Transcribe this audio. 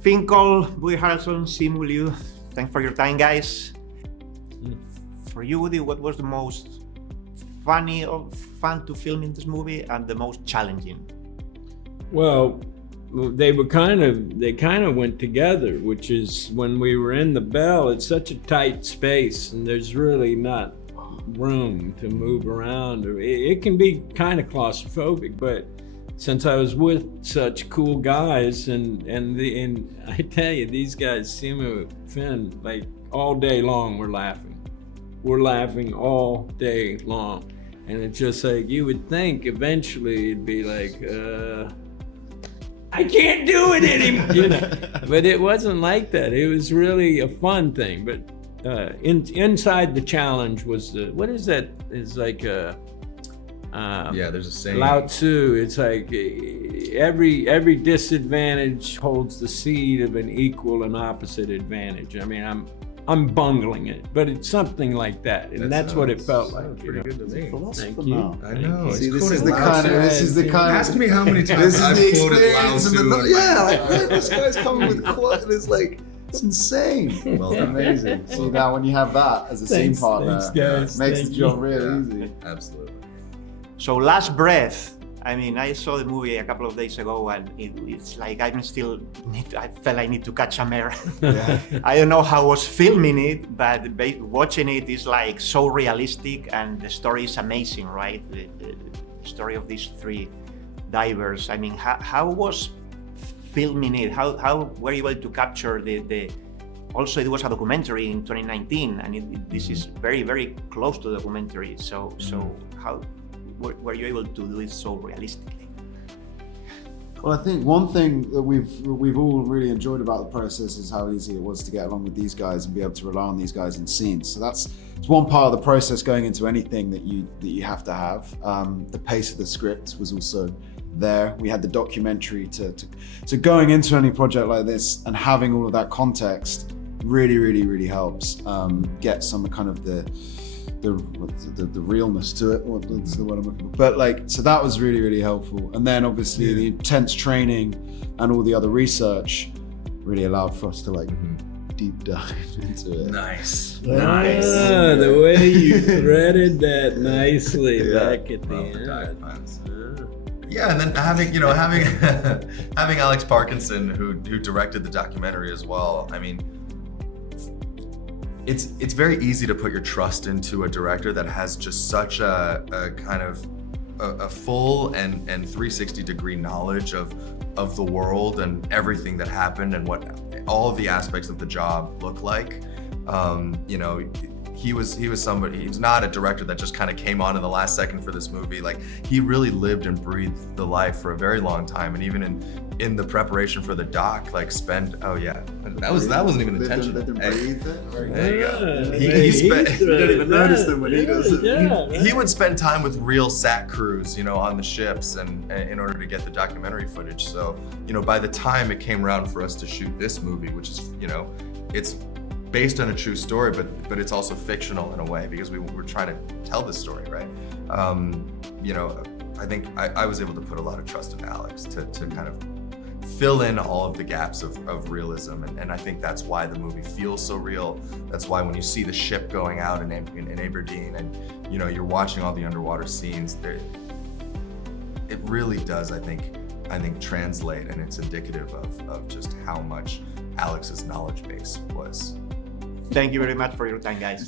film called Harrelson y Simu Liu. Thanks for your time, guys. For you, Woody, what was the most funny or fun to film in this movie and the most challenging? Well, they kind of went together, which is when we were in the Bell, it's such a tight space and there's really not room to move around. It can be kind of claustrophobic, but since I was with such cool guys and I tell you, these guys, Simu, Finn, like all day long we're laughing. We're laughing all day long. And it's just like, you would think eventually it'd be like, I can't do it anymore, you know. But it wasn't like that. It was really a fun thing. But inside the challenge was what is that? It's like there's a saying. Lao Tzu. It's like every disadvantage holds the seed of an equal and opposite advantage. I mean, I'm bungling it, but it's something like that, and that's what it felt like. Pretty good to me. Thank you. I know. See, this is the kind of. Ask me how many times This is I've the quoted Lao experience, Tzu. man, this guy's coming with quotes. It's like it's insane. Well, amazing. See, now when you have that as a scene partner, Thanks, guys. makes Thank the job you. real easy. Absolutely. So Last Breath, I mean, I saw the movie a couple of days ago and it's like I felt I need to catch a mirror. Yeah. I don't know how I was filming it, but watching it is like so realistic and the story is amazing, right? The story of these three divers. I mean, how was filming it? How were you able to capture the also it was a documentary in 2019 and this is very, very close to the documentary. So how were you able to do it so realistically? Well, I think one thing that we've all really enjoyed about the process is how easy it was to get along with these guys and be able to rely on these guys in scenes. So it's one part of the process going into anything that you have to have. The pace of the script was also there. We had the documentary to going into any project like this and having all of that context really, really, really helps get some kind of the realness to it. What's the word I'm looking for? But so that was really, really helpful. And then obviously the intense training and all the other research really allowed for us to deep dive into it. Nice. The way you threaded that nicely back at the end. Yeah, and then having having Alex Parkinson who directed the documentary as well. I mean, it's very easy to put your trust into a director that has just such a kind of a full and 360 degree knowledge of the world and everything that happened and what all of the aspects of the job look like. He was somebody. He was not a director that just kind of came on in the last second for this movie. Like, he really lived and breathed the life for a very long time, and even in the preparation for the doc, that wasn't even intentional. There you go. He spent. You don't even notice them when he does it. He would spend time with real SAT crews, on the ships, and in order to get the documentary footage. So, by the time it came around for us to shoot this movie, which is, it's based on a true story, but it's also fictional in a way because we're trying to tell this story, right? I think I was able to put a lot of trust in Alex to kind of fill in all of the gaps of realism, and I think that's why the movie feels so real. That's why when you see the ship going out in Aberdeen and you're watching all the underwater scenes, it really does, I think translate, and it's indicative of just how much Alex's knowledge base was. Thank you very much for your time, guys.